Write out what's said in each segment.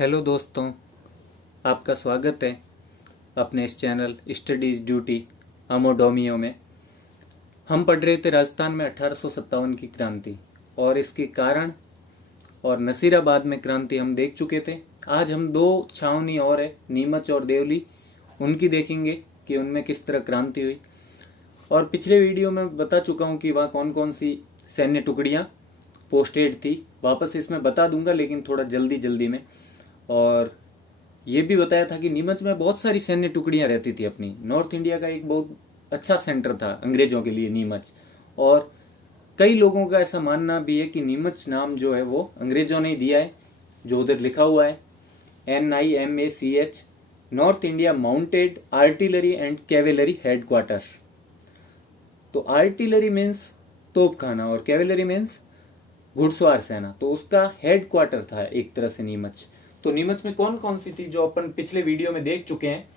Hello दोस्तों, आपका स्वागत है अपने इस चैनल स्टडीज़ ड्यूटी अमोडोमियो में। हम पढ़ रहे थे राजस्थान में 1857 की क्रांति और इसके कारण और नसीराबाद में क्रांति हम देख चुके थे। आज हम दो छावनी और है, नीमच और देवली, उनकी देखेंगे कि उनमें किस तरह क्रांति हुई। और पिछले वीडियो में बता चुका हूँ कि वहाँ कौन कौन सी सैन्य टुकड़ियाँ पोस्टेड थी। वापस इसमें बता दूंगा लेकिन थोड़ा जल्दी में। और ये भी बताया था कि नीमच में बहुत सारी सैन्य टुकड़ियां रहती थी अपनी। नॉर्थ इंडिया का एक बहुत अच्छा सेंटर था अंग्रेजों के लिए नीमच। और कई लोगों का ऐसा मानना भी है कि नीमच नाम जो है वो अंग्रेजों ने ही दिया है, जो उधर लिखा हुआ है NIMACH, north India mounted artillery and cavalry headquarter. तो आर्टिलरी मीन्स तोपखाना और कैवेलरी मीन्स घुड़सवार सेना, तो उसका हेडक्वार्टर था एक तरह से नीमच। तो नीमच में कौन कौन सी थी जो अपन पिछले वीडियो में देख चुके हैं।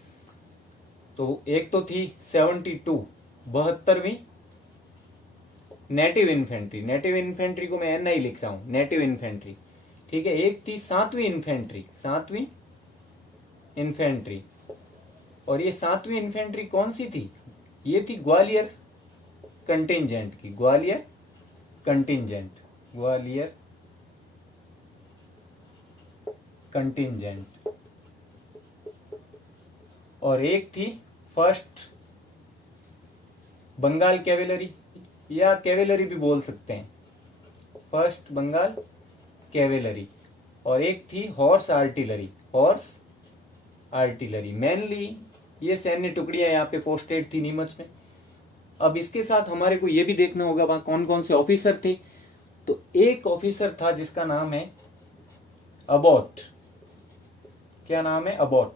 तो एक तो थी 72वीं नेटिव इन्फेंट्री। नेटिव इन्फेंट्री को मैं NI लिख रहा हूं, नेटिव इन्फेंट्री, ठीक है। एक थी 7वीं इन्फेंट्री। और ये 7वीं इन्फेंट्री कौन सी थी? ये थी ग्वालियर कंटिंजेंट की, ग्वालियर कंटिंजेंट। और एक थी फर्स्ट बंगाल कैवेलरी, या कैवेलरी भी बोल सकते हैं, फर्स्ट बंगाल कैवेलरी। और एक थी हॉर्स आर्टिलरी। मेनली ये सैन्य टुकड़ियां यहाँ पे पोस्टेड थी नीमच में। अब इसके साथ हमारे को ये भी देखना होगा वहां कौन कौन से ऑफिसर थे। तो एक ऑफिसर था जिसका नाम है अबॉट। क्या नाम है? अबॉट।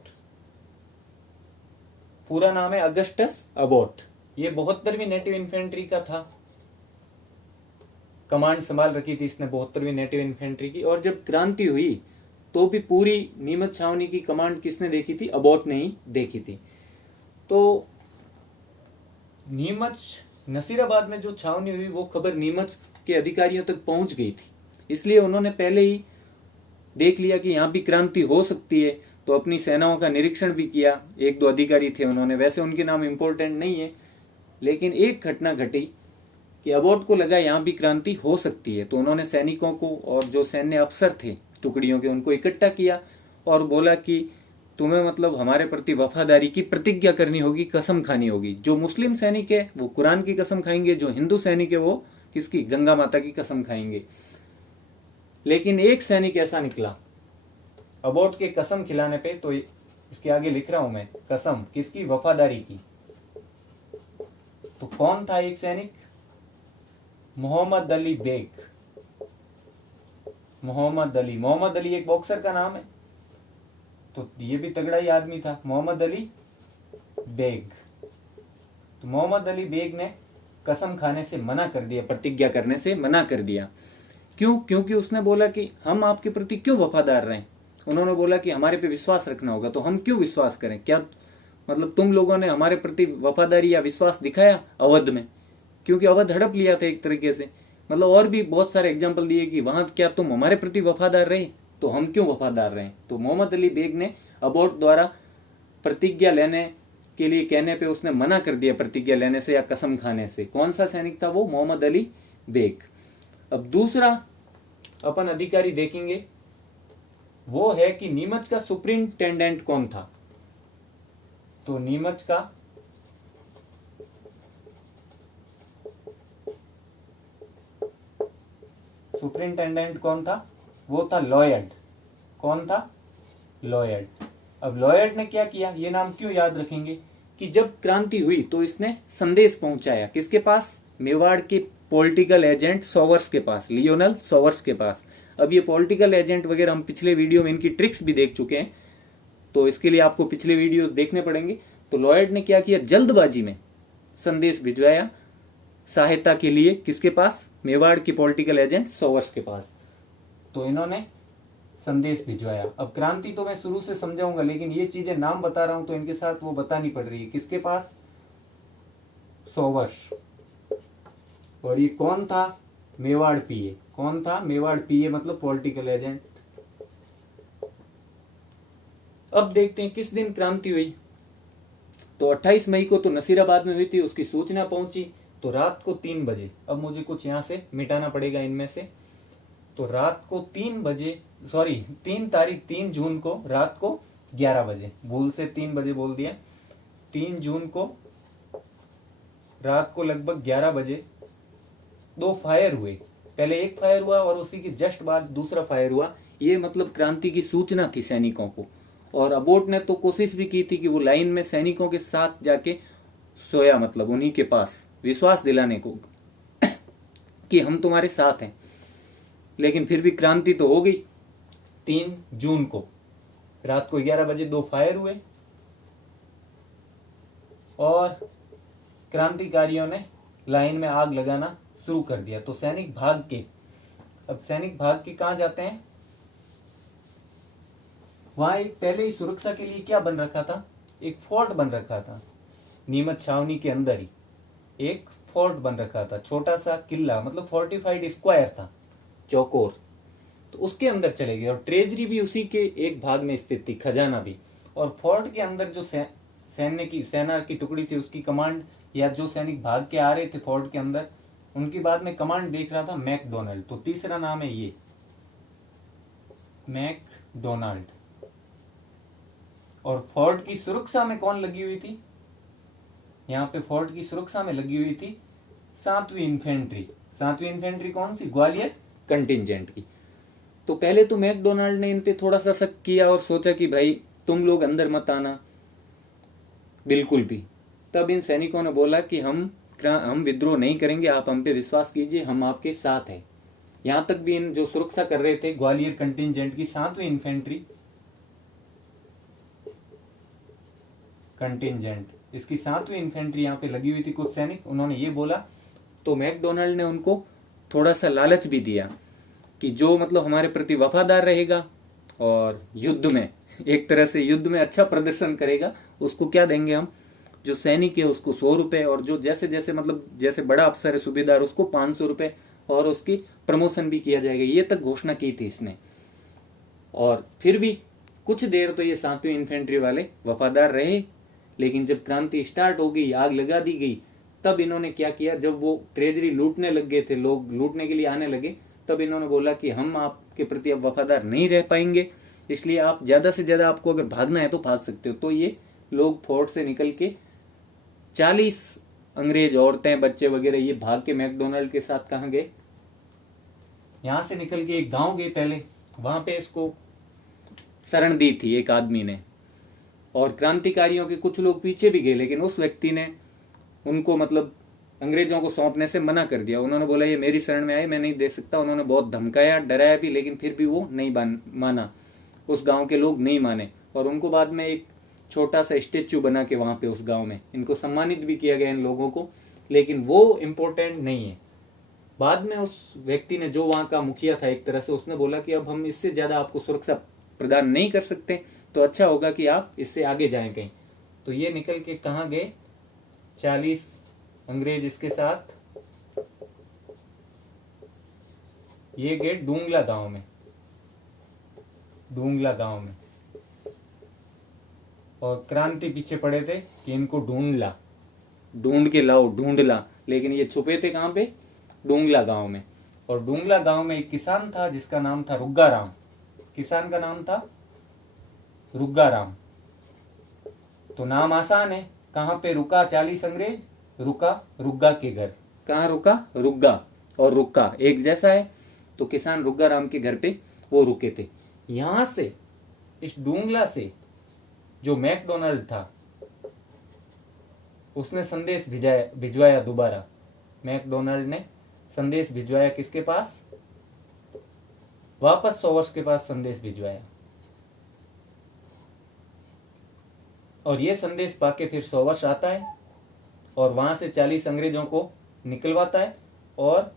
पूरा नाम है अगस्टस अबॉट। ये 72वीं नेटिव इन्फेंट्री का था, कमांड संभाल रखी थी इसने 72वीं नेटिव इन्फेंट्री की। और जब क्रांति हुई तो भी पूरी नीमच छावनी की कमांड किसने देखी थी? अबॉट ने ही देखी थी। तो नीमच नसीराबाद में जो छावनी हुई वो खबर नीमच के अधिकारियों तक पहुंच गई थी, इसलिए उन्होंने पहले ही देख लिया कि यहाँ भी क्रांति हो सकती है। तो अपनी सेनाओं का निरीक्षण भी किया। एक दो अधिकारी थे उन्होंने, वैसे उनके नाम इंपॉर्टेंट नहीं है, लेकिन एक घटना घटी कि अबॉट को लगा यहाँ भी क्रांति हो सकती है। तो उन्होंने सैनिकों को और जो सैन्य अफसर थे टुकड़ियों के, उनको इकट्ठा किया और बोला कि तुम्हें मतलब हमारे प्रति वफादारी की प्रतिज्ञा करनी होगी, कसम खानी होगी। जो मुस्लिम सैनिक है वो कुरान की कसम खाएंगे, जो हिंदू सैनिक है वो किसकी? गंगा माता की कसम खाएंगे। लेकिन एक सैनिक ऐसा निकला अबॉट के कसम खिलाने पे, तो इसके आगे लिख रहा हूं मैं, कसम किसकी? वफादारी की। तो कौन था एक सैनिक? मोहम्मद अली बेग। मोहम्मद अली एक बॉक्सर का नाम है, तो ये भी तगड़ा ही आदमी था, मोहम्मद अली बेग। तो मोहम्मद अली बेग ने कसम खाने से मना कर दिया, प्रतिज्ञा करने से मना कर दिया। क्यों? क्योंकि उसने बोला कि हम आपके प्रति क्यों वफादार रहें। उन्होंने बोला कि हमारे पे विश्वास रखना होगा, तो हम क्यों विश्वास करें? क्या मतलब तुम लोगों ने हमारे प्रति वफादारी या विश्वास दिखाया अवध में? क्योंकि अवध हड़प लिया था एक तरीके से। मतलब और भी बहुत सारे एग्जाम्पल दिए कि वहां क्या तुम हमारे प्रति वफादार रहे, तो हम क्यों वफादार रहे। तो मोहम्मद अली बेग ने अबॉट द्वारा प्रतिज्ञा लेने के लिए कहने पे उसने मना कर दिया, प्रतिज्ञा लेने से या कसम खाने से। कौन सा सैनिक था वो? मोहम्मद अली बेग। अब दूसरा अपन अधिकारी देखेंगे, वो है कि नीमच का सुपरिंटेंडेंट कौन था। तो नीमच का सुपरिंटेंडेंट कौन था? वो था लॉयड। कौन था? लॉयड। अब लॉयड ने क्या किया, ये नाम क्यों याद रखेंगे कि जब क्रांति हुई तो इसने संदेश पहुंचाया किसके पास? मेवाड़ के पॉलिटिकल एजेंट सोवर्स के पास, लियोनल सोवर्स के पास। अब ये पॉलिटिकल एजेंट वगैरह हम पिछले वीडियो में इनकी ट्रिक्स भी देख चुके हैं, तो इसके लिए आपको पिछले वीडियो देखने पड़ेंगे। तो लॉयड ने क्या किया, जल्दबाजी में संदेश भिजवाया सहायता के लिए किसके पास? मेवाड़ की पॉलिटिकल एजेंट सोवर्स के पास। तो इन्होंने संदेश भिजवाया। अब क्रांति तो मैं शुरू से समझाऊंगा, लेकिन ये चीजें नाम बता रहा हूं तो इनके साथ वो बतानी पड़ रही है। किसके पास? सोवर्स। और ये कौन था? मेवाड़ पीए। कौन था? मेवाड़ पीए, मतलब पॉलिटिकल एजेंट अब देखते हैं किस दिन क्रांति हुई। तो 28 मई को तो नसीराबाद में हुई थी, उसकी सूचना पहुंची तो रात को 3 बजे। अब मुझे कुछ यहाँ से मिटाना पड़ेगा इनमें से। तो रात को 3 बजे, सॉरी 3 जून को रात को 11 बजे, भूल से 3 बजे बोल दिया। 3 जून को रात को लगभग 11 बजे 2 फायर हुए। पहले एक फायर हुआ और उसी के जस्ट बाद दूसरा फायर हुआ। ये मतलब क्रांति की सूचना थी सैनिकों को। और अबोट ने तो कोशिश भी की थी कि वो लाइन में सैनिकों के साथ जाके सोया, मतलब उन्हीं के पास विश्वास दिलाने को कि हम तुम्हारे साथ हैं। लेकिन फिर भी क्रांति तो हो गई। 3 जून को रात को 11 बजे 2 फायर हुए और क्रांतिकारियों ने लाइन में आग लगाना शुरू कर दिया। तो सैनिक भाग के, अब सैनिक भाग के कहाँ जाते हैं? वहां एक पहले ही सुरक्षा के लिए क्या बन रखा था, एक फोर्ट बन रखा था। नीमच छावनी के अंदर ही एक फोर्ट बन रखा था, छोटा सा किला, मतलब फोर्टिफाइड स्क्वायर था, चौकोर। तो उसके अंदर चले गए और ट्रेजरी भी उसी के एक भाग में स्थित थी, खजाना भी। और फोर्ट के अंदर जो सेना की टुकड़ी थी, उसकी कमांड, या जो सैनिक भाग के आ रहे थे फोर्ट के अंदर, उनकी बाद में कमांड देख रहा था मैकडोनाल्ड। तो तीसरा नाम है ये मैकडोनाल्ड। और फोर्ट की सुरक्षा में कौन लगी हुई थी? यहाँ पे फोर्ट की सुरक्षा में लगी हुई थी 7वीं इन्फेंट्री। 7वीं इन्फेंट्री कौन सी? ग्वालियर कंटिंजेंट की। तो पहले तो मैकडोनाल्ड ने इन पे थोड़ा सा शक किया और सोचा कि भाई तुम लोग अंदर मत आना बिल्कुल भी। तब इन सैनिकों ने बोला कि हम विद्रोह नहीं करेंगे, आप हम पे विश्वास कीजिए, हम आपके साथ हैं। यहां तक भी इन जो सुरक्षा कर रहे थे ग्वालियर कंटिंजेंट की 7वीं इन्फेंट्री कंटिंजेंट, इसकी 7वीं इन्फेंट्री यहाँ पे लगी हुई थी, कुछ सैनिक, उन्होंने ये बोला। तो मैकडोनाल्ड ने उनको थोड़ा सा लालच भी दिया कि जो मतलब हमारे प्रति वफादार रहेगा और युद्ध में, एक तरह से युद्ध में अच्छा प्रदर्शन करेगा, उसको क्या देंगे हम, जो सैनिक है उसको 100 रुपए, और जो जैसे जैसे मतलब जैसे बड़ा अफसर है सूबेदार उसको 500 रुपए, और उसकी प्रमोशन भी किया जाएगा। ये तक घोषणा की थी इसने। और फिर भी कुछ देर तो ये 7वीं इन्फेंट्री वाले वफादार रहे। लेकिन जब क्रांति स्टार्ट हो गई, आग लगा दी गई, तब इन्होंने क्या किया, जब वो ट्रेजरी लूटने लग गए थे, लोग लूटने के लिए आने लगे, तब इन्होंने बोला कि हम आपके प्रति अब वफादार नहीं रह पाएंगे, इसलिए आप ज्यादा से ज्यादा, आपको अगर भागना है तो भाग सकते हो। तो ये लोग फोर्ट से निकल के 40 अंग्रेज औरतें, बच्चे वगैरह, ये भाग के मैकडोनाल्ड के साथ कहाँ गए, यहां से निकल के एक गांव गए पहले, वहां पे इसको शरण दी थी एक आदमी ने। और क्रांतिकारियों के कुछ लोग पीछे भी गए, लेकिन उस व्यक्ति ने उनको मतलब अंग्रेजों को सौंपने से मना कर दिया। उन्होंने बोला ये मेरी शरण में आए, मैं नहीं दे सकता। उन्होंने बहुत धमकाया, डराया भी, लेकिन फिर भी वो नहीं माना, उस गांव के लोग नहीं माने। और उनको बाद में एक छोटा सा स्टेच्यू बना के वहां पे उस गांव में इनको सम्मानित भी किया गया, इन लोगों को। लेकिन वो इम्पोर्टेंट नहीं है। बाद में उस व्यक्ति ने, जो वहां का मुखिया था एक तरह से, उसने बोला कि अब हम इससे ज्यादा आपको सुरक्षा प्रदान नहीं कर सकते, तो अच्छा होगा कि आप इससे आगे जाएं कहीं। तो ये निकल के कहाँ गए, 40 अंग्रेज इसके साथ, ये गए डूंगला गांव में, डूंगला गांव में। और क्रांति पीछे पड़े थे कि इनको ढूंढ के लाओ, ढूंढ ला। लेकिन ये छुपे थे कहाँ पे, डूंगला गांव में। और डूंगला गांव में एक किसान था जिसका नाम था रुग्गा राम। किसान का नाम था रुग्गा राम। तो नाम आसान है, कहाँ पे रुका 40 अंग्रेज, रुका रुग्गा के घर। कहाँ रुका, रुग्गा और रुक्का एक जैसा है। तो किसान रुग्गा राम के घर पे वो रुके थे। यहां से, इस डूंगला से, जो मैकडोनाल्ड था उसने संदेश भिजवाया दोबारा। मैकडोनाल्ड ने संदेश भिजवाया किसके पास, वापस सोवर्स के पास संदेश भिजवाया। और ये संदेश पाके फिर सोवर्स आता है और वहां से 40 अंग्रेजों को निकलवाता है और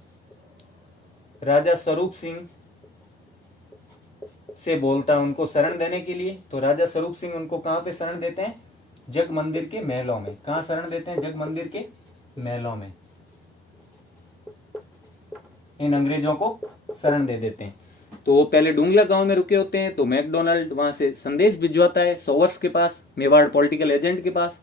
राजा स्वरूप सिंह से बोलता है उनको शरण देने के लिए। तो राजा स्वरूप सिंह उनको कहां पे शरण देते हैं, जग मंदिर के महलों में। कहां शरण देते हैं, जग मंदिर के महलों में इन अंग्रेजों को शरण दे देते हैं। तो वो पहले डुंगला गांव में रुके होते हैं, तो मैकडोनाल्ड वहां से संदेश भिजवाता है सॉवर्स के पास, मेवाड़ पॉलिटिकल एजेंट के पास।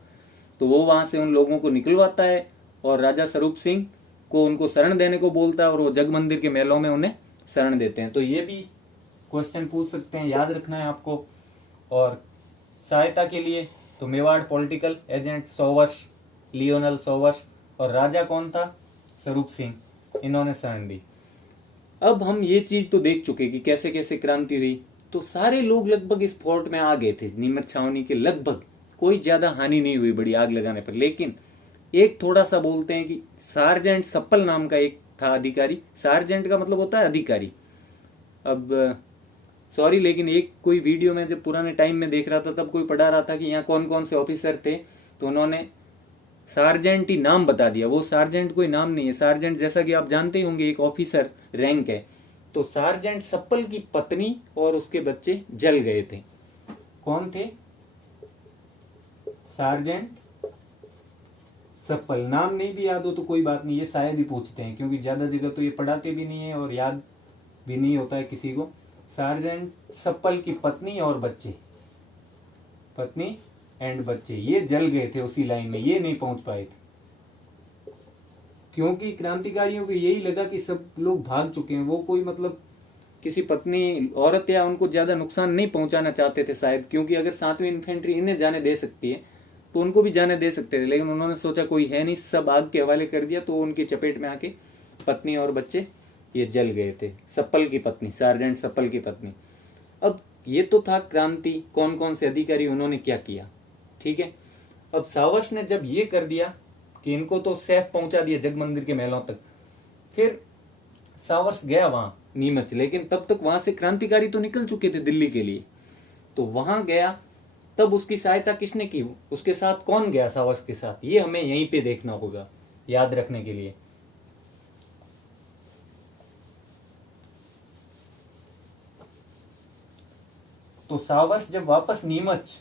तो वो वहां से उन लोगों को निकलवाता है और राजा स्वरूप सिंह को उनको शरण देने को बोलता है, और वो जग मंदिर के महलों में उन्हें शरण देते हैं। तो ये भी क्वेश्चन पूछ सकते हैं, याद रखना है आपको। और सहायता के लिए तो Mewar political agent Sowers, Lionel Sowers, और राजा कौन था, स्वरूप सिंह, इन्होंने शरण दी। अब हम ये चीज तो देख चुके कि कैसे कैसे क्रांति हुई। तो सारे लोग लगभग इस फोर्ट में आ गए थे, नीमच छावनी के लगभग, कोई ज्यादा हानि नहीं हुई बड़ी आग लगाने पर। लेकिन एक थोड़ा सा बोलते हैं कि सार्जेंट सप्पल नाम का एक था अधिकारी, सार्जेंट का मतलब होता है अधिकारी। अब सॉरी, लेकिन एक कोई वीडियो में जब पुराने टाइम में देख रहा था तब कोई पढ़ा रहा था कि यहाँ कौन कौन से ऑफिसर थे, तो उन्होंने सार्जेंट ही नाम बता दिया। वो सार्जेंट कोई नाम नहीं है, सार्जेंट जैसा कि आप जानते ही होंगे एक ऑफिसर रैंक है। तो सार्जेंट सप्पल की पत्नी और उसके बच्चे जल गए थे। कौन थे, सार्जेंट सप्पल। नाम नहीं भी याद हो तो कोई बात नहीं, ये शायद ही पूछते हैं क्योंकि ज्यादा जगह तो ये पढ़ाते भी नहीं है और याद भी नहीं होता है किसी को। सार्जेंट सप्पल की पत्नी और बच्चे, पत्नी एंड बच्चे, ये जल गए थे उसी लाइन में, ये नहीं पहुंच पाए थे क्योंकि क्रांतिकारियों को यही लगा कि सब लोग भाग चुके हैं। वो कोई मतलब किसी पत्नी औरत या उनको ज्यादा नुकसान नहीं पहुंचाना चाहते थे शायद, क्योंकि अगर 7वीं इन्फेंट्री इन्हें जाने दे सकती है तो उनको भी जाने दे सकते थे। लेकिन उन्होंने सोचा कोई है नहीं, सब आग के हवाले कर दिया, तो उनकी चपेट में आके पत्नी और बच्चे ये जल गए थे। सप्पल की पत्नी, सार्जेंट सप्पल की पत्नी। अब ये तो था क्रांति, कौन कौन से अधिकारी उन्होंने क्या किया, ठीक है। अब सावर्स ने जब ये कर दिया कि इनको तो सेफ पहुंचा दिया जग मंदिर के महलों तक, फिर सावर्स गया वहां नीमच, लेकिन तब तक वहां से क्रांतिकारी तो निकल चुके थे दिल्ली के लिए। तो वहां गया, तब उसकी सहायता किसने की, उसके साथ कौन गया सावर्स के साथ, ये हमें यहीं पे देखना होगा याद रखने के लिए। तो सावर्स जब वापस नीमच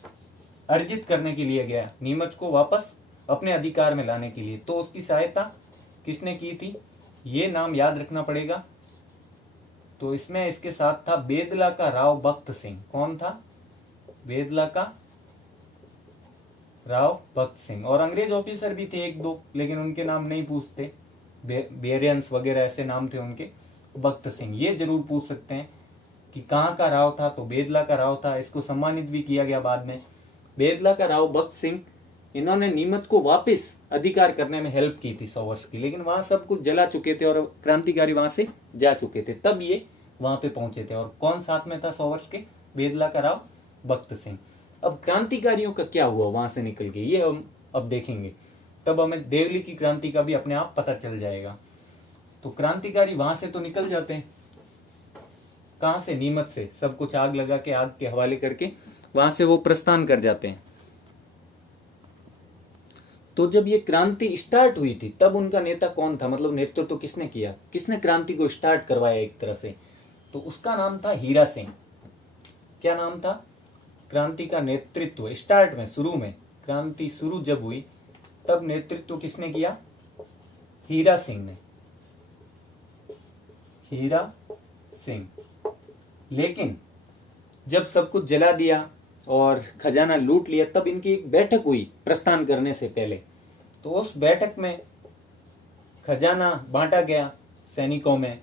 अर्जित करने के लिए गया, नीमच को वापस अपने अधिकार में लाने के लिए, तो उसकी सहायता किसने की थी, ये नाम याद रखना पड़ेगा। तो इसमें इसके साथ था बेदला का राव भक्त सिंह। कौन था, बेदला का राव भक्त सिंह। और अंग्रेज ऑफिसर भी थे एक दो, लेकिन उनके नाम नहीं पूछते, बेरियंस वगैरह ऐसे नाम थे उनके। भक्त सिंह ये जरूर पूछ सकते हैं कि कहाँ का राव था, तो बेदला का राव था। इसको सम्मानित भी किया गया बाद में। बेदला का राव भक्त सिंह, इन्होंने नीमच को वापस अधिकार करने में हेल्प की थी सावर्स की, लेकिन वहां सब कुछ जला चुके थे और क्रांतिकारी वहां से जा चुके थे, तब ये वहां पे पहुंचे थे। और कौन साथ में था सावर्स के, बेदला का राव भक्त सिंह। अब क्रांतिकारियों का क्या हुआ वहां से निकल के, ये हम अब देखेंगे, तब हमें देवली की क्रांति का भी अपने आप पता चल जाएगा। तो क्रांतिकारी वहां से तो निकल जाते हैं, कहां से, नीमच से, सब कुछ आग लगा के, आग के हवाले करके वहां से वो प्रस्थान कर जाते हैं। तो जब ये क्रांति स्टार्ट हुई थी तब उनका नेता कौन था, मतलब नेतृत्व तो किसने किया, किसने क्रांति को स्टार्ट करवाया एक तरह से, तो उसका नाम था हीरा सिंह। क्या नाम था, क्रांति का नेतृत्व स्टार्ट में, शुरू में, क्रांति शुरू जब हुई तब नेतृत्व किसने किया, हीरा सिंह ने, हीरा सिंह। लेकिन जब सब कुछ जला दिया और खजाना लूट लिया, तब इनकी एक बैठक हुई प्रस्थान करने से पहले। तो उस बैठक में खजाना बांटा गया सैनिकों में,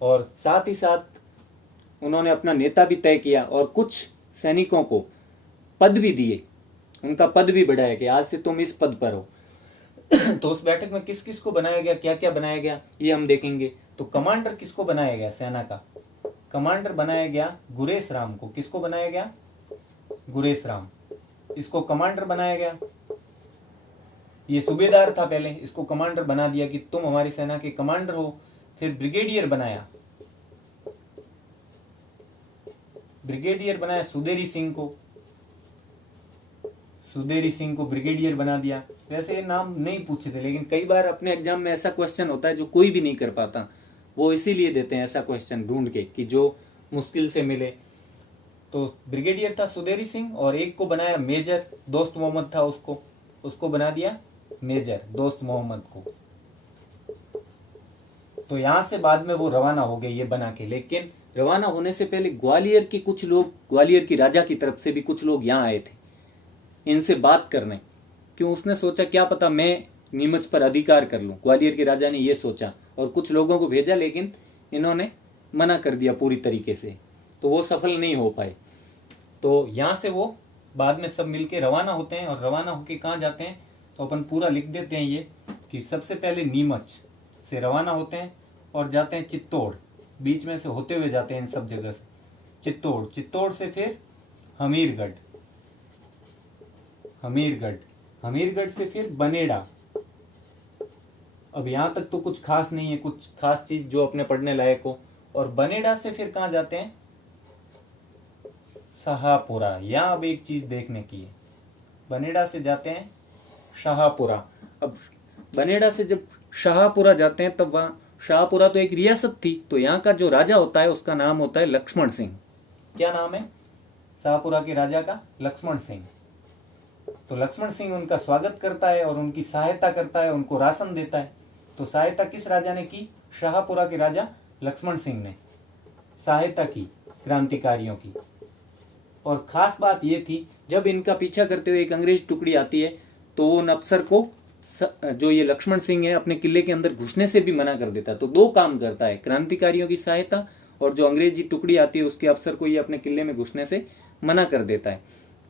और साथ ही साथ उन्होंने अपना नेता भी तय किया और कुछ सैनिकों को पद भी दिए, उनका पद भी बढ़ाया कि आज से तुम इस पद पर हो। तो उस बैठक में किस किस को बनाया गया, क्या क्या बनाया गया, ये हम देखेंगे। तो कमांडर किसको बनाया गया, सेना का कमांडर बनाया गया गुरेश राम को। किसको बनाया गया, गुरेश राम, इसको कमांडर बनाया गया। ये सूबेदार था पहले, इसको कमांडर बना दिया कि तुम हमारी सेना के कमांडर हो। फिर ब्रिगेडियर बनाया, ब्रिगेडियर बनाया सुदेरी सिंह को, सुदेरी सिंह को ब्रिगेडियर बना दिया। वैसे ये नाम नहीं पूछे थे, लेकिन कई बार अपने एग्जाम में ऐसा क्वेश्चन होता है जो कोई भी नहीं कर पाता, वो इसीलिए देते हैं ऐसा क्वेश्चन ढूंढ के कि जो मुश्किल से मिले। तो ब्रिगेडियर था सुदेरी सिंह, और एक को बनाया मेजर, दोस्त मोहम्मद था, उसको बना दिया मेजर, दोस्त मोहम्मद को। तो यहां से बाद में वो रवाना हो गए ये बना के, लेकिन रवाना होने से पहले ग्वालियर के कुछ लोग, ग्वालियर की राजा की तरफ से भी कुछ लोग यहाँ आए थे इनसे बात करने। क्यों? उसने सोचा क्या पता मैं नीमच पर अधिकार कर लूं। ग्वालियर के राजा ने यह सोचा और कुछ लोगों को भेजा, लेकिन इन्होंने मना कर दिया पूरी तरीके से, तो वो सफल नहीं हो पाए। तो यहाँ से वो बाद में सब मिलके रवाना होते हैं। और रवाना होके कहाँ जाते हैं तो अपन पूरा लिख देते हैं ये, कि सबसे पहले नीमच से रवाना होते हैं और जाते हैं चित्तौड़, बीच में से होते हुए जाते हैं इन सब जगह से चित्तौड़, चित्तौड़ से फिर हमीरगढ़, हमीरगढ़, हमीरगढ़ से फिर बनेड़ा। अब यहाँ तक तो कुछ खास नहीं है, कुछ खास चीज जो अपने पढ़ने लायक हो। और बनेड़ा से फिर कहाँ जाते हैं? शाहपुरा। यहाँ अब एक चीज देखने की है, बनेड़ा से जाते हैं शाहपुरा। अब बनेड़ा से जब शाहपुरा जाते हैं तब वहाँ, शाहपुरा तो एक रियासत थी, तो यहाँ का जो राजा होता है उसका नाम होता है लक्ष्मण सिंह। क्या नाम है शाहपुरा के राजा का? लक्ष्मण सिंह। तो लक्ष्मण सिंह उनका स्वागत करता है और उनकी सहायता करता है, उनको राशन देता है। तो सहायता किस राजा ने की? शाहपुरा के राजा लक्ष्मण सिंह ने सहायता की क्रांतिकारियों की। और खास बात यह थी, जब इनका पीछा करते हुए एक अंग्रेज टुकड़ी आती है तो वो उन अफसर को, जो ये लक्ष्मण सिंह है, अपने किले के अंदर घुसने से भी मना कर देता है। तो दो काम करता है, क्रांतिकारियों की सहायता, और जो अंग्रेजी टुकड़ी आती है उसके अफसर को ये अपने किले में घुसने से मना कर देता है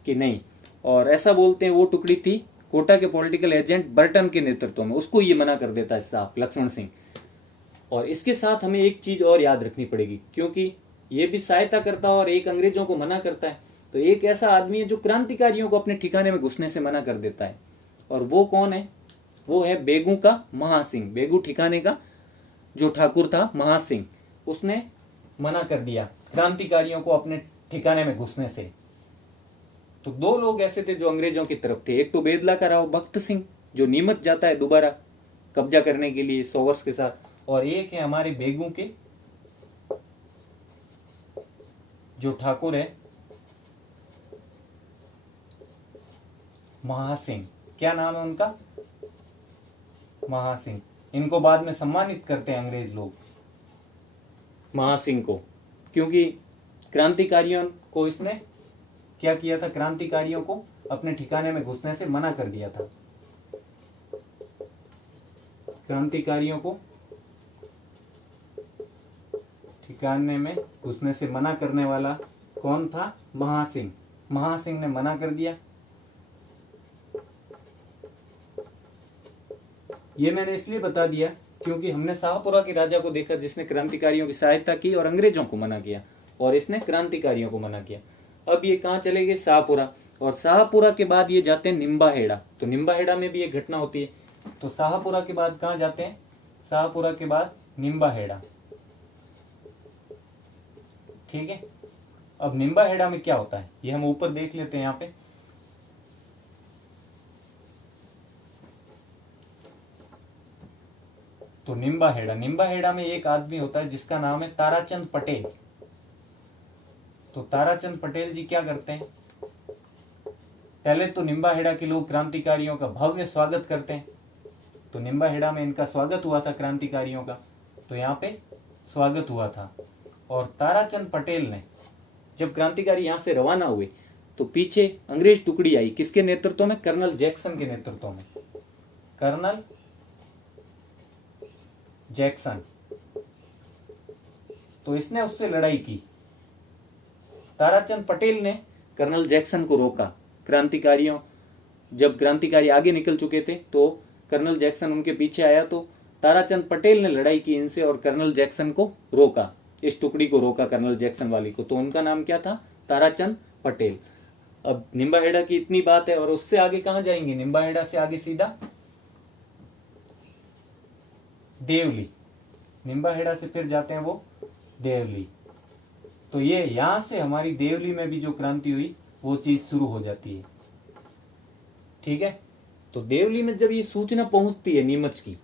कि नहीं। और ऐसा बोलते हैं वो टुकड़ी थी कोटा के पॉलिटिकल एजेंट बर्टन के नेतृत्व में, उसको ये मना कर देता है साफ लक्ष्मण सिंह। और इसके साथ हमें एक चीज और याद रखनी पड़ेगी, क्योंकि ये भी सहायता करता है और एक अंग्रेजों को मना करता है, तो एक ऐसा आदमी है जो क्रांतिकारियों को अपने ठिकाने में घुसने से मना कर देता है। और वो कौन है? वो है बेगू का महासिंह। बेगू ठिकाने का जो ठाकुर था महासिंह, उसने मना कर दिया क्रांतिकारियों को अपने ठिकाने में घुसने से। तो दो लोग ऐसे थे जो अंग्रेजों की तरफ थे, एक तो बेदला का राव भक्त सिंह जो नीमच जाता है दोबारा कब्जा करने के लिए सोवर्स के साथ, और एक है हमारे बेगू के जो ठाकुर है महासिंह। क्या नाम है उनका? महासिंह। इनको बाद में सम्मानित करते हैं अंग्रेज लोग महासिंह को, क्योंकि क्रांतिकारियों को इसने क्या किया था? क्रांतिकारियों को अपने ठिकाने में घुसने से मना कर दिया था। क्रांतिकारियों को ठिकाने में घुसने से मना करने वाला कौन था? महासिंह। महासिंह ने मना कर दिया। ये मैंने इसलिए बता दिया क्योंकि हमने शाहपुरा के राजा को देखा जिसने क्रांतिकारियों की सहायता की और अंग्रेजों को मना किया, और इसने क्रांतिकारियों को मना किया। अब ये कहाँ चले गए? शाहपुरा। और शाहपुरा के बाद ये जाते हैं निम्बाहेड़ा। तो निम्बाहेड़ा में भी एक घटना होती है। तो शाहपुरा के बाद कहाँ जाते हैं? शाहपुरा के बाद निम्बाहेड़ा। ठीक है, अब निम्बाहेड़ा में क्या होता है ये हम ऊपर देख लेते हैं। यहाँ पे तो निम्बाहेड़ा, निम्बाहेड़ा में एक आदमी होता है जिसका नाम है ताराचंद पटेल। तो ताराचंद पटेल जी क्या करते हैं? पहले तो निम्बाहेड़ा के लोग क्रांतिकारियों का भव्य स्वागत करते हैं। तो निम्बाहेड़ा में इनका स्वागत हुआ था क्रांतिकारियों का, तो यहाँ पे स्वागत हुआ था। और ताराचंद पटेल ने जब क्रांतिकारी यहाँ से रवाना हुए तो पीछे अंग्रेज टुकड़ी आई, किसके नेतृत्व में? कर्नल जैक्सन के नेतृत्व में। Colonel Jackson. तो इसने उससे लड़ाई की। ताराचंद पटेल ने कर्नल जैक्सन को रोका। क्रांतिकारियों, जब क्रांतिकारी आगे निकल चुके थे तो कर्नल जैक्सन उनके पीछे आया, तो ताराचंद पटेल ने लड़ाई की इनसे और कर्नल जैक्सन को रोका, इस टुकड़ी को रोका कर्नल जैक्सन वाली को। तो उनका नाम क्या था? ताराचंद पटेल। अब निम्बाहेड़ा की इतनी बात है, और उससे आगे कहाँ जाएंगे? निम्बाहेड़ा से आगे सीधा देवली। निम्बाहेड़ा से फिर जाते हैं वो देवली। तो ये यहां से हमारी देवली में भी जो क्रांति हुई वो चीज शुरू हो जाती है। ठीक है, तो देवली में जब ये सूचना पहुंचती है नीमच की,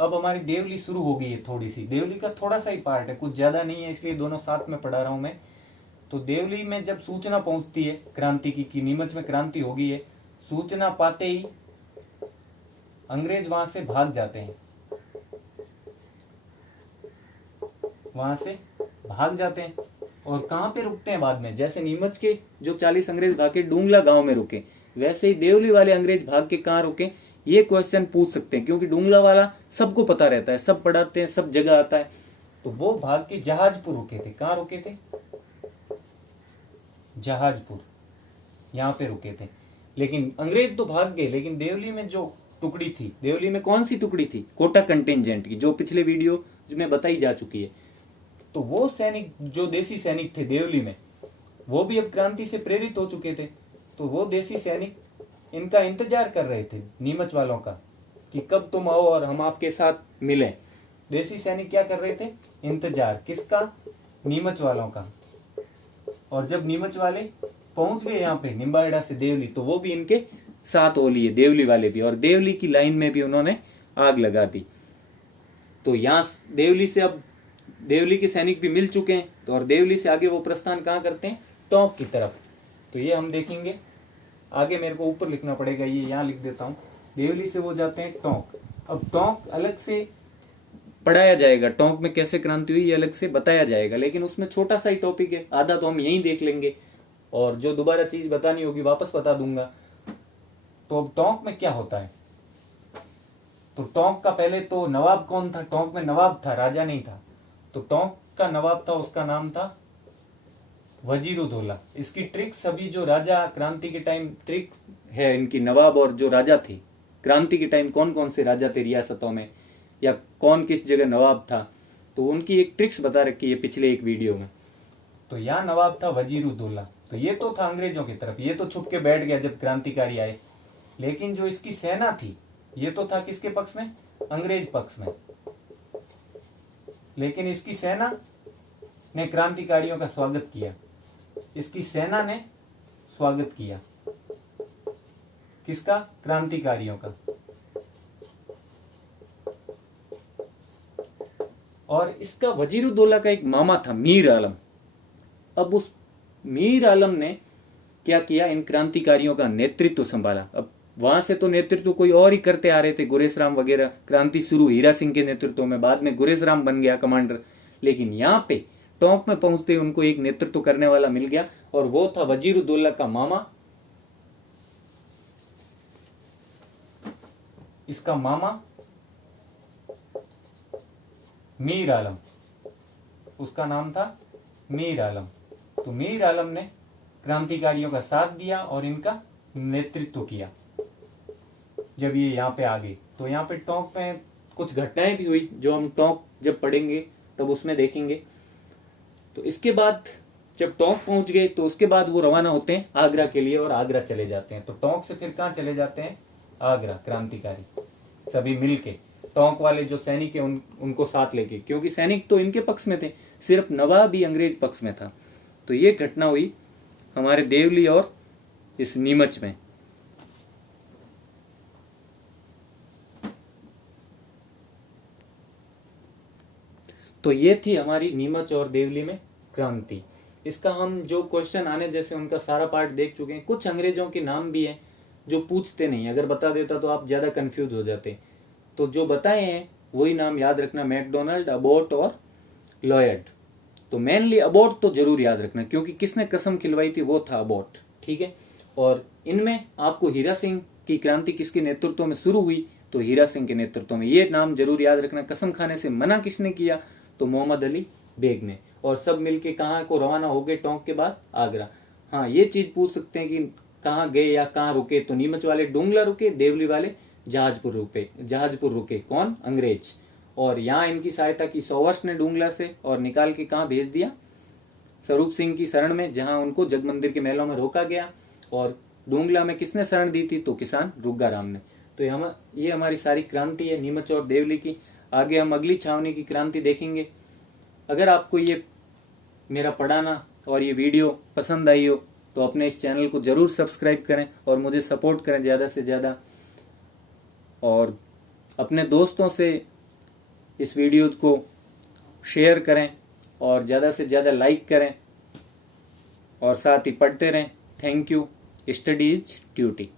अब हमारी देवली शुरू हो गई है थोड़ी सी। देवली का थोड़ा सा ही पार्ट है, कुछ ज्यादा नहीं है, इसलिए दोनों साथ में पढ़ा रहा हूं मैं। तो देवली में जब सूचना पहुंचती है क्रांति की कि नीमच में क्रांति हो गई है, सूचना पाते ही अंग्रेज वहां से भाग जाते हैं, वहां से भाग जाते हैं। और कहाँ पे रुकते हैं बाद में, जैसे नीमच के जो 40 अंग्रेज भाग के डूंगला गांव में रुके, वैसे ही देवली वाले अंग्रेज भाग के कहाँ रुके, ये क्वेश्चन पूछ सकते हैं, क्योंकि डूंगला वाला सबको पता रहता है, सब पढ़ाते हैं, सब जगह आता है। तो वो भाग के जहाजपुर रुके थे। कहाँ रुके थे? जहाजपुर, यहाँ पे रुके थे। लेकिन अंग्रेज तो भाग गए, लेकिन देवली में जो टुकड़ी थी, देवली में कौन सी टुकड़ी थी? कोटा कंटिजेंट की, जो पिछले वीडियो में बताई जा चुकी है। तो वो सैनिक, जो देसी सैनिक थे देवली में, वो भी अब क्रांति से प्रेरित हो चुके थे। तो वो देसी सैनिक इनका इंतजार कर रहे थे, नीमच वालों का, कि कब तुम आओ और हम आपके साथ मिलें। देसी सैनिक क्या कर रहे थे? इंतजार। किसका? नीमच वालों का। और जब नीमच वाले पहुंच गए यहाँ पे निम्बाहेड़ा से देवली, तो वो भी इनके साथ हो लिए, देवली वाले भी, और देवली की लाइन में भी उन्होंने आग लगा दी। तो यहाँ देवली से अब देवली के सैनिक भी मिल चुके हैं। तो और देवली से आगे वो प्रस्थान कहाँ करते हैं? टोंक की तरफ। तो ये हम देखेंगे आगे, मेरे को ऊपर लिखना पड़ेगा, ये यहाँ लिख देता हूँ। देवली से वो जाते हैं टोंक। अब टोंक अलग से पढ़ाया जाएगा, टोंक में कैसे क्रांति हुई ये अलग से बताया जाएगा, लेकिन उसमें छोटा सा ही टॉपिक है, आधा तो हम यहीं देख लेंगे, और जो दोबारा चीज बतानी होगी वापस बता दूंगा। तो अब टोंक में क्या होता है? तो टोंक का पहले तो नवाब कौन था? टोंक में नवाब था, राजा नहीं था। तो टोंक का नवाब था, उसका नाम था वजीरुद्दौला। इसकी ट्रिक्स अभी जो राजा क्रांति के टाइम ट्रिक्स है इनकी, नवाब और जो राजा थे क्रांति के टाइम, कौन कौन से राजा थे रियासतों में, या कौन किस जगह नवाब था, तो उनकी एक ट्रिक्स बता रखी है पिछले एक वीडियो में। तो यहाँ नवाब था वजीरुद्दौला। तो ये तो था अंग्रेजों की तरफ, ये तो छुप के बैठ गया जब क्रांतिकारी आए। लेकिन जो इसकी सेना थी, ये तो था किसके पक्ष में? अंग्रेज पक्ष में। लेकिन इसकी सेना ने क्रांतिकारियों का स्वागत किया। इसकी सेना ने स्वागत किया किसका? क्रांतिकारियों का। और इसका वजीरुद्दौला का एक मामा था मीर आलम। अब उस मीर आलम ने क्या किया? इन क्रांतिकारियों का नेतृत्व संभाला। अब वहां से तो नेतृत्व कोई और ही करते आ रहे थे, गुरेज राम वगैरह। क्रांति शुरू हीरा सिंह के नेतृत्व में, बाद में गुरेज राम बन गया कमांडर। लेकिन यहाँ पे टोंक में पहुंचते उनको एक नेतृत्व करने वाला मिल गया, और वो था वजीरुद्दौला का मामा। इसका मामा मीर आलम, उसका नाम था मीर आलम। तो मीर आलम ने क्रांतिकारियों का साथ दिया और इनका नेतृत्व किया जब ये यहाँ पे आ गए। तो यहाँ पे टोंक में कुछ घटनाएं भी हुई, जो हम टोंक जब पढ़ेंगे तब उसमें देखेंगे। तो इसके बाद जब टोंक पहुंच गए, तो उसके बाद वो रवाना होते हैं आगरा के लिए, और आगरा चले जाते हैं। तो टोंक से फिर कहाँ चले जाते हैं? आगरा। क्रांतिकारी सभी मिलके, टोंक वाले जो सैनिक है उनको साथ लेके, क्योंकि सैनिक तो इनके पक्ष में थे, सिर्फ नवाब ही अंग्रेज पक्ष में था। तो ये घटना हुई हमारे देवली और इस नीमच में। तो ये थी हमारी नीमच और देवली में क्रांति। इसका हम जो क्वेश्चन आने जैसे उनका सारा पार्ट देख चुके हैं। कुछ अंग्रेजों के नाम भी हैं जो पूछते नहीं, अगर बता देता तो आप ज्यादा कंफ्यूज हो जाते। तो जो बताए हैं वही नाम याद रखना, मैकडोनल्ड, अबोट और लॉयड। तो मेनली अबोट तो जरूर याद रखना, क्योंकि किसने कसम खिलवाई थी? वो था अबोट। ठीक है। और इनमें आपको हीरा सिंह की क्रांति किसके नेतृत्व में शुरू हुई? तो हीरा सिंह के नेतृत्व में। ये नाम जरूर याद रखना। कसम खाने से मना किसने किया? तो मोहम्मद अली बेग ने। और सब मिलके कहाँ को रवाना हो गए? टोंक के बाद आगरा। हाँ, ये चीज पूछ सकते हैं कि कहाँ गए या कहाँ रुके? तो नीमच वाले डूंगला रुके, देवली वाले जहाजपुर रुके। कौन? अंग्रेज। और यहाँ इनकी सहायता की सौवर्ष ने डूंगला से, और निकाल के कहाँ भेज दिया? स्वरूप सिंह की शरण में, जहाँ उनको जगमंदिर के महलों में रोका गया। और डूंगला में किसने शरण दी थी? तो किसान रुग्गा राम ने। तो ये हमारी सारी क्रांति है नीमच और देवली की। आगे हम अगली छावनी की क्रांति देखेंगे। अगर आपको ये मेरा पढ़ाना और ये वीडियो पसंद आई हो तो अपने इस चैनल को जरूर सब्सक्राइब करें और मुझे सपोर्ट करें ज़्यादा से ज़्यादा, और अपने दोस्तों से इस वीडियो को शेयर करें और ज़्यादा से ज़्यादा लाइक करें, और साथ ही पढ़ते रहें। Thank you. Study is duty.